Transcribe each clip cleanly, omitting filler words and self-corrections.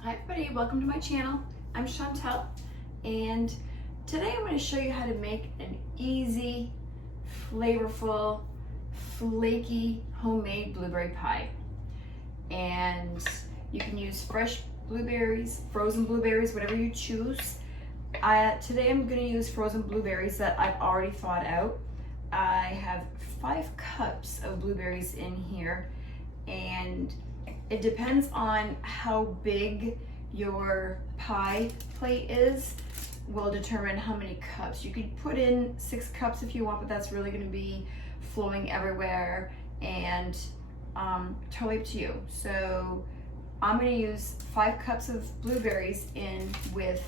Hi everybody, welcome to my channel. I'm Chantal, and today I'm going to show you how to make an easy, flavorful, flaky homemade blueberry pie. And you can use fresh blueberries, frozen blueberries, whatever you choose. Today I'm going to use frozen blueberries that I've already thawed out. I have 5 cups of blueberries in here, and it depends on how big your pie plate is, will determine how many cups. You could put in 6 cups if you want, but that's really going to be flowing everywhere and totally up to you. So I'm going to use 5 cups of blueberries in with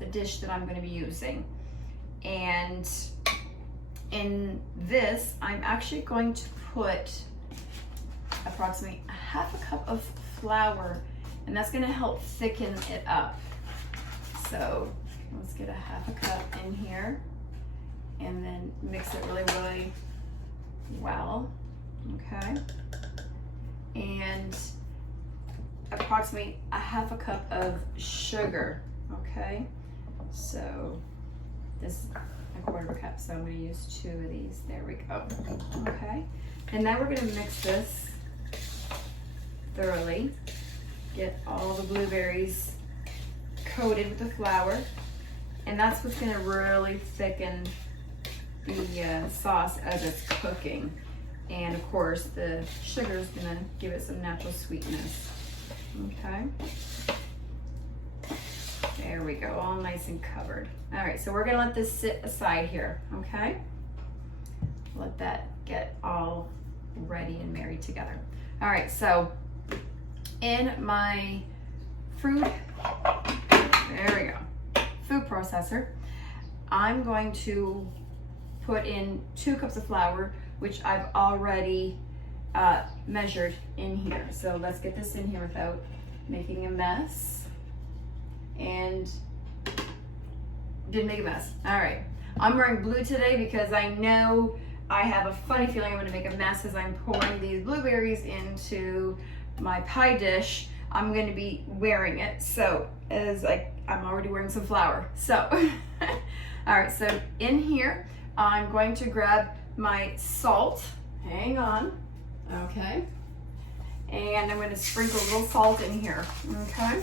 the dish that I'm going to be using. And in this, I'm actually going to put approximately half a cup of flour, and that's going to help thicken it up. So let's get a half a cup in here and then mix it really, really well. Okay. And approximately a half a cup of sugar. Okay. So this is a quarter of a cup, so I'm going to use 2 of these. There we go. Okay. And now we're going to mix this thoroughly. Get all the blueberries coated with the flour, and that's what's going to really thicken the sauce as it's cooking. And of course the sugar is going to give it some natural sweetness. Okay, there we go, all nice and covered. All right, so we're going to let this sit aside here. Okay, let that get all ready and married together. All right, so in my food processor, I'm going to put in 2 cups of flour, which I've already measured in here. So let's get this in here without making a mess. And didn't make a mess. All right, I'm wearing blue today because I know I have a funny feeling I'm going to make a mess as I'm pouring these blueberries into my pie dish. I'm going to be wearing it, so I'm already wearing some flour. So all right, so in here I'm going to grab my salt. Hang on. Okay, and I'm going to sprinkle a little salt in here. Okay,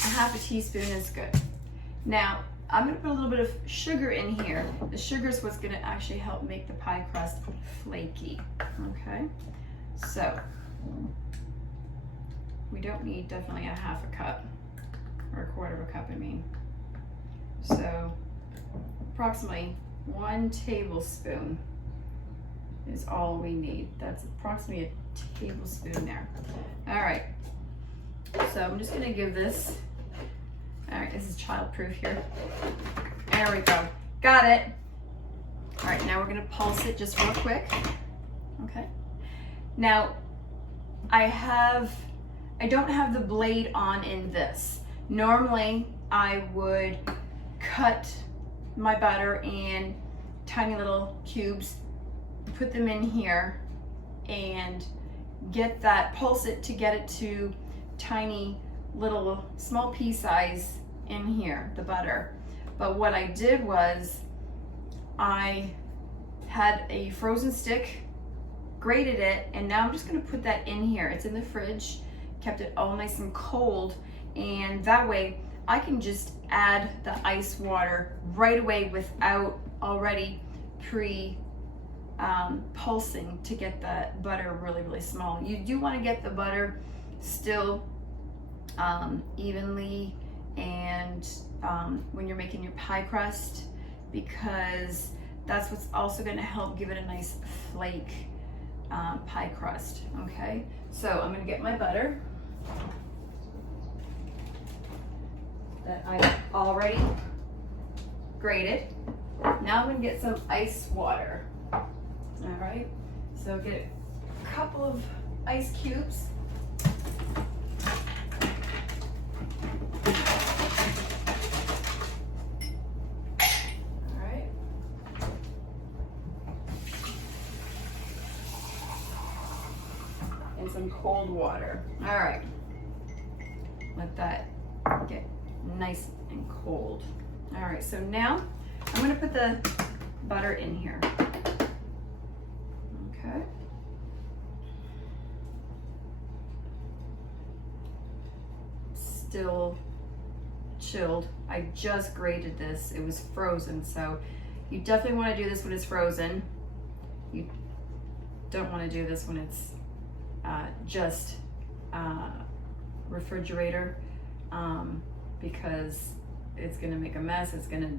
a half a teaspoon is good. Now I'm going to put a little bit of sugar in here. The sugar is what's going to actually help make the pie crust flaky. Okay, so we don't need definitely a half a cup, or a quarter of a cup, I mean. So approximately 1 tablespoon is all we need. That's approximately a tablespoon there. All right, so I'm just going to give this. All right, this is childproof here. There we go. Got it. All right, now we're going to pulse it just real quick. Okay. Now, I don't have the blade on in this. Normally, I would cut my butter in tiny little cubes, put them in here, and pulse it to get it to tiny little small pea size in here, the butter. But what I did was I had a frozen stick, grated it, and now I'm just going to put that in here. It's in the fridge, kept it all nice and cold, and that way I can just add the ice water right away without already pulsing to get the butter really, really small. You do want to get the butter still evenly, and when you're making your pie crust, because that's what's also going to help give it a nice flake pie crust. Okay, so I'm going to get my butter that I already grated. Now I'm going to get some ice water. All right, so get a couple of ice cubes. in some cold water. All right, let that get nice and cold. All right, so now I'm gonna put the butter in here. Okay. Still chilled. I just grated this. It was frozen, so you definitely want to do this when it's frozen. You don't want to do this when it's just refrigerator, because it's going to make a mess. It's going to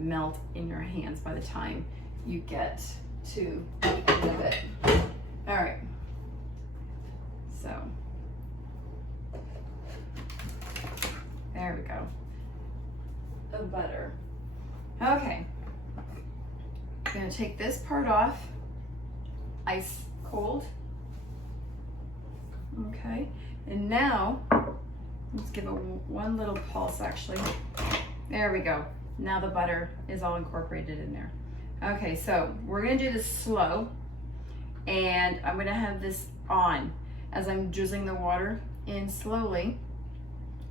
melt in your hands by the time you get to the end of it. All right, so there we go. The butter. Okay, I'm gonna take this part off, ice cold. Okay, and now let's give it one little pulse actually. There we go. Now the butter is all incorporated in there. Okay, so we're gonna do this slow, and I'm gonna have this on as I'm drizzling the water in slowly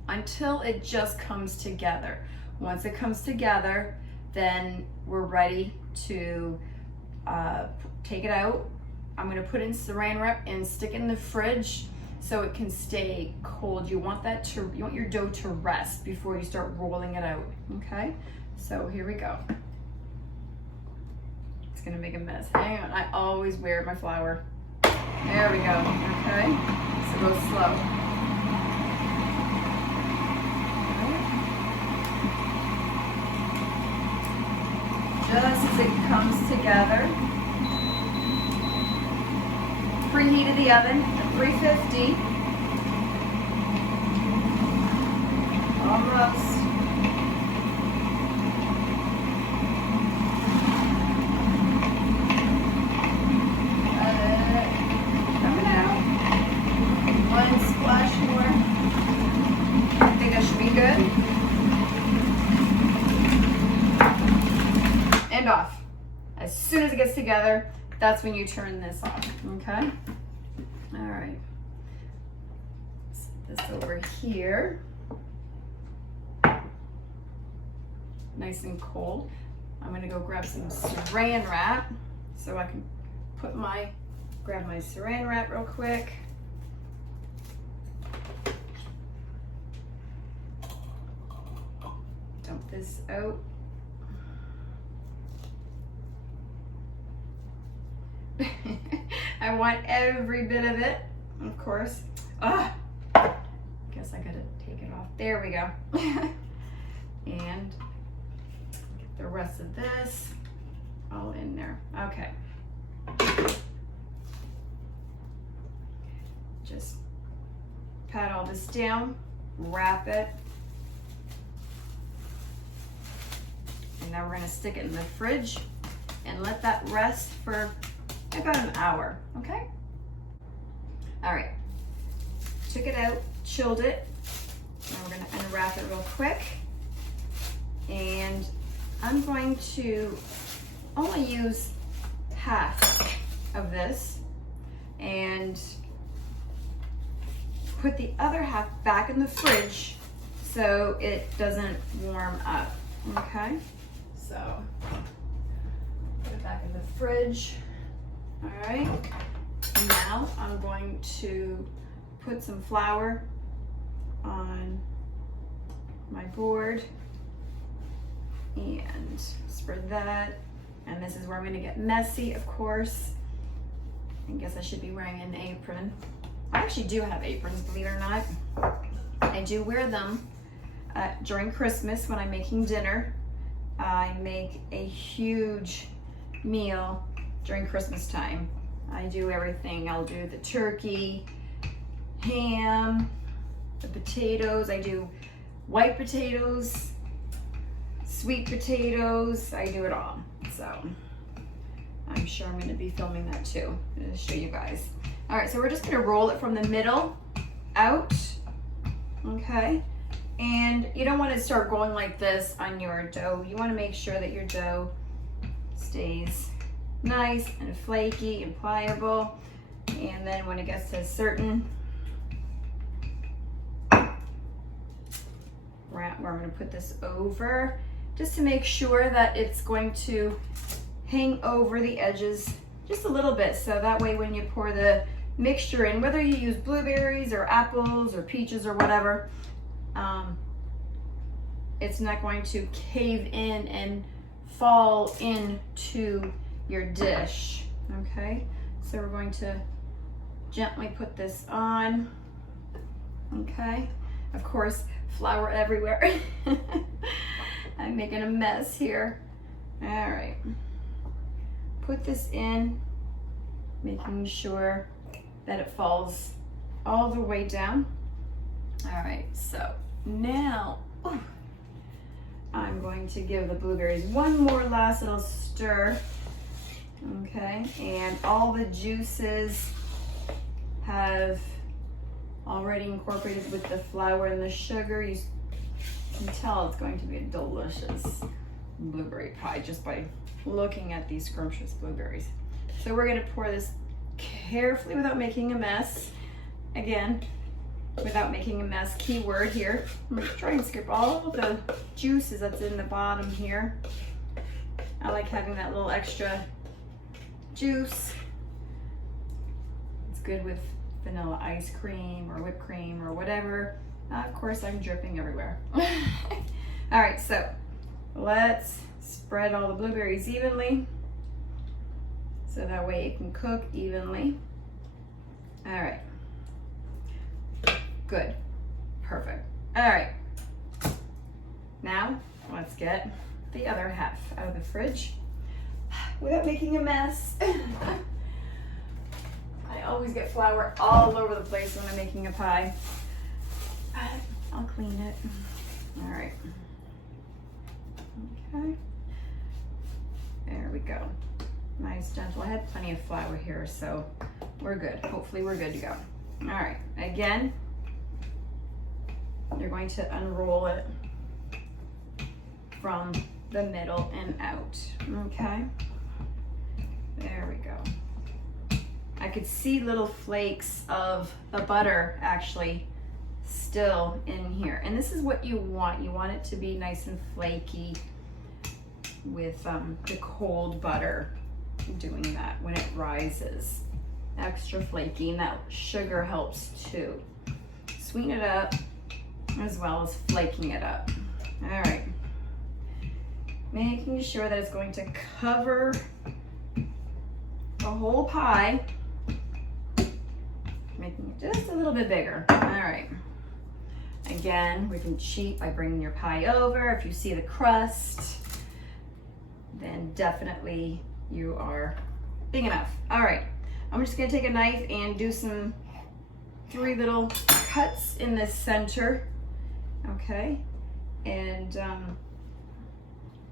until it just comes together. Once it comes together, then we're ready to take it out. I'm gonna put it in saran wrap and stick it in the fridge so it can stay cold. You want your dough to rest before you start rolling it out, okay? So here we go. It's gonna make a mess. Hang on, I always wear my flour. There we go, okay? So go slow. Just as it comes together. Preheated the oven at 350. Almost. Coming out. One splash more. I think that should be good. And off. As soon as it gets together, that's when you turn this off, okay? All right. Set this over here. Nice and cold. I'm gonna go grab some saran wrap so I can grab my saran wrap real quick. Dump this out. I want every bit of it, of course. Guess I gotta take it off. There we go. And get the rest of this all in there. Okay. Just pat all this down, wrap it. And now we're gonna stick it in the fridge and let that rest for about an hour, okay? All right, took it out, chilled it. Now we're gonna unwrap it real quick. And I'm going to only use half of this and put the other half back in the fridge so it doesn't warm up, okay? So, put it back in the fridge. All right, now I'm going to put some flour on my board and spread that. And this is where I'm gonna get messy, of course. I guess I should be wearing an apron. I actually do have aprons, believe it or not. I do wear them during Christmas when I'm making dinner. I make a huge meal during Christmas time. I do everything. I'll do the turkey, ham, the potatoes. I do white potatoes, sweet potatoes. I do it all. So I'm sure I'm gonna be filming that too. I'm gonna show you guys. All right, so we're just gonna roll it from the middle out, okay? And you don't wanna start going like this on your dough. You wanna make sure that your dough stays nice and flaky and pliable. And then when it gets to a certain where I'm going to put this over, just to make sure that it's going to hang over the edges just a little bit, so that way when you pour the mixture in, whether you use blueberries or apples or peaches or whatever, it's not going to cave in and fall into your dish. Okay, so we're going to gently put this on. Okay, of course, flour everywhere. I'm making a mess here. All right, put this in, making sure that it falls all the way down. All right, so now I'm going to give the blueberries one more last little stir. Okay, and all the juices have already incorporated with the flour and the sugar. You can tell it's going to be a delicious blueberry pie just by looking at these scrumptious blueberries. So we're going to pour this carefully without making a mess. Again, without making a mess, key word here. I'm going to try and skip all the juices that's in the bottom here. I like having that little extra juice. It's good with vanilla ice cream or whipped cream or whatever. Of course, I'm dripping everywhere. All right, so let's spread all the blueberries evenly, so that way it can cook evenly. All right, good, perfect. All right, now let's get the other half out of the fridge without making a mess. I always get flour all over the place when I'm making a pie. I'll clean it. All right. Okay. There we go. Nice, gentle. I had plenty of flour here, so we're good. Hopefully we're good to go. All right. Again, you're going to unroll it from the middle and out. Okay. There we go. I could see little flakes of the butter actually still in here. And this is what you want. You want it to be nice and flaky with the cold butter doing that when it rises. Extra flaky, and that sugar helps too. Sweeten it up as well as flaking it up. All right. Making sure that it's going to cover the whole pie. Making it just a little bit bigger. All right. Again, we can cheat by bringing your pie over. If you see the crust, then definitely you are big enough. All right, I'm just gonna take a knife and do some 3 little cuts in the center. Okay, and I'm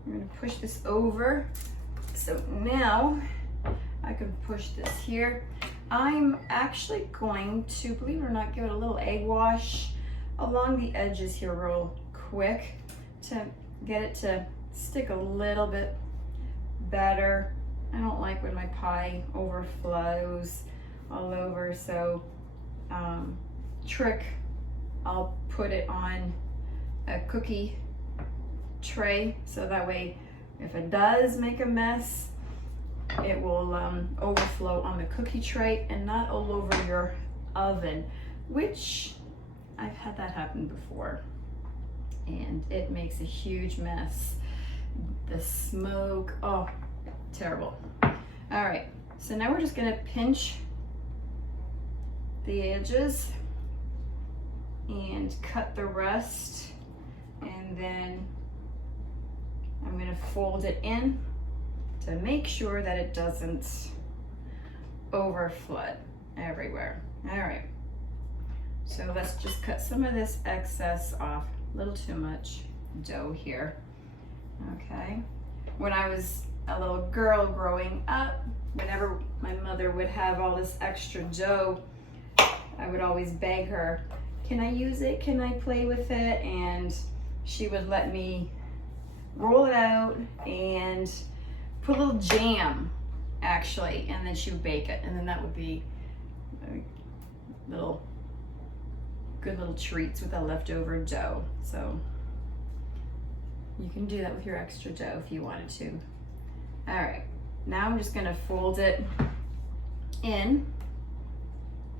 gonna push this over. So now I can push this here. I'm actually going to, believe it or not, give it a little egg wash along the edges here real quick to get it to stick a little bit better. I don't like when my pie overflows all over, so trick, I'll put it on a cookie tray, so that way if it does make a mess, it will overflow on the cookie tray and not all over your oven, which I've had that happen before, and it makes a huge mess. The smoke, oh, terrible. All right, so now we're just gonna pinch the edges and cut the rest, and then I'm gonna fold it in to make sure that it doesn't overflood everywhere. All right. So let's just cut some of this excess off. A little too much dough here. Okay. When I was a little girl growing up, whenever my mother would have all this extra dough, I would always beg her, can I use it? Can I play with it? And she would let me roll it out and put a little jam, actually, and then she would bake it. And then that would be good little treats with that leftover dough. So you can do that with your extra dough if you wanted to. All right, now I'm just gonna fold it in,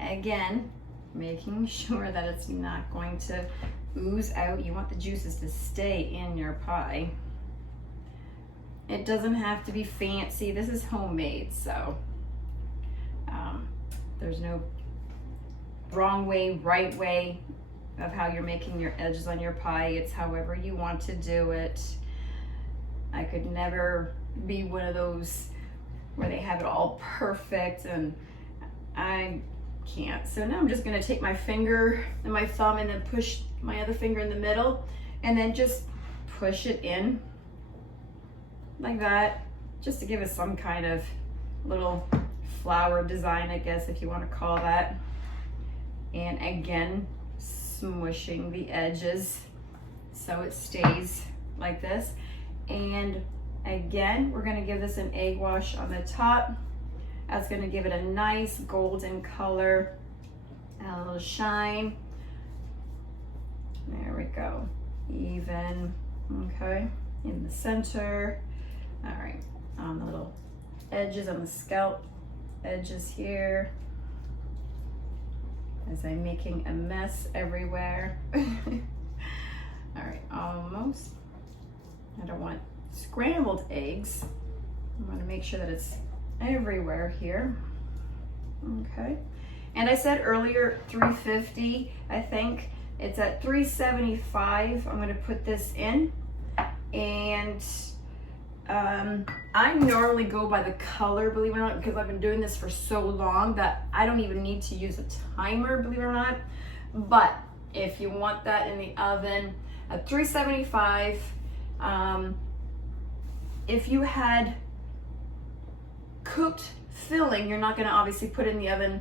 again, making sure that it's not going to ooze out. You want the juices to stay in your pie. It doesn't have to be fancy. This is homemade, so there's no wrong way, right way of how you're making your edges on your pie. It's however you want to do it. I could never be one of those where they have it all perfect, and I can't. So now I'm just gonna take my finger and my thumb and then push my other finger in the middle and then just push it in like that, just to give it some kind of little flower design, I guess, if you want to call that. And again, smushing the edges so it stays like this. And again, we're going to give this an egg wash on the top. That's going to give it a nice golden color, a little shine. There we go. Even, okay, in the center. All right, on the little edges, on the scalp edges here, as I'm making a mess everywhere. All right, almost. I don't want scrambled eggs. I want to make sure that it's everywhere here. Okay, and I said earlier 350. I think it's at 375. I'm going to put this in, and I normally go by the color, believe it or not, because I've been doing this for so long that I don't even need to use a timer, believe it or not. But if you want that in the oven at 375, if you had cooked filling, you're not going to obviously put it in the oven.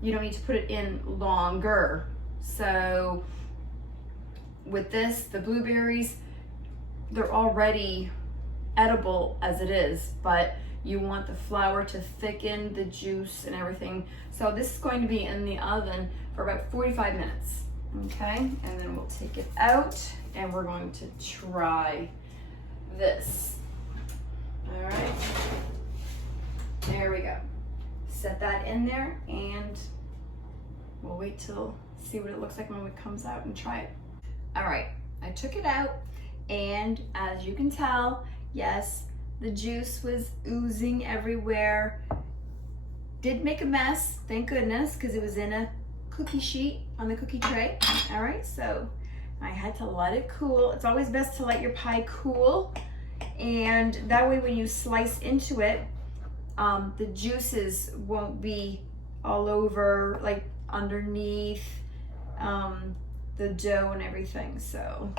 You don't need to put it in longer. So with this, the blueberries, they're already edible as it is, but you want the flour to thicken the juice and everything. So this is going to be in the oven for about 45 minutes. Okay, and then we'll take it out and we're going to try this. All right, there we go. Set that in there and we'll wait till see what it looks like when it comes out and try it. All right, I took it out, and as you can tell, yes, the juice was oozing everywhere. Did make a mess, thank goodness, because it was in a cookie sheet on the cookie tray. All right, so I had to let it cool. It's always best to let your pie cool, and that way when you slice into it, the juices won't be all over, like underneath the dough and everything. So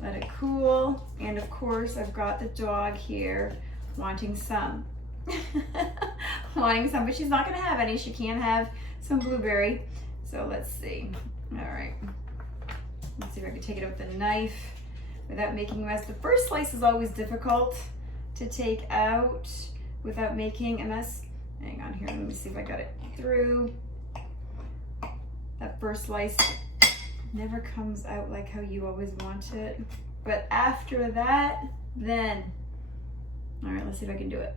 let it cool. And of course, I've got the dog here wanting some. Wanting some, but she's not gonna have any. She can have some blueberry. So let's see. All right. Let's see if I can take it out with a knife without making a mess. The first slice is always difficult to take out without making a mess. Hang on here, let me see if I got it through. That first slice never comes out like how you always want it. But after that, then, all right, let's see if I can do it.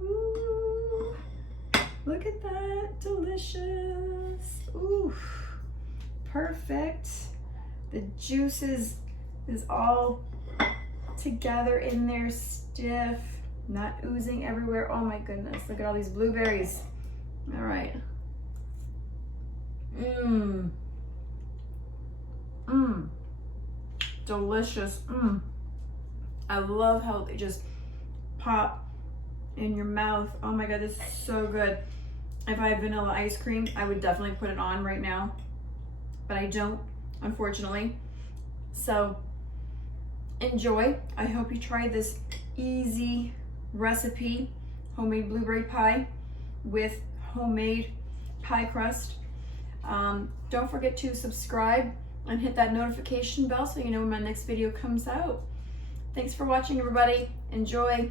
Ooh, look at that, delicious. Ooh, perfect. The juices is all together in there, stiff, not oozing everywhere. Oh my goodness, look at all these blueberries. All right. Delicious. I love how they just pop in your mouth. Oh my god, this is so good. If I had vanilla ice cream, I would definitely put it on right now, but I don't, unfortunately. So enjoy. I hope you try this easy recipe, homemade blueberry pie with homemade pie crust. Don't forget to subscribe and hit that notification bell so you know when my next video comes out. Thanks for watching, everybody. Enjoy.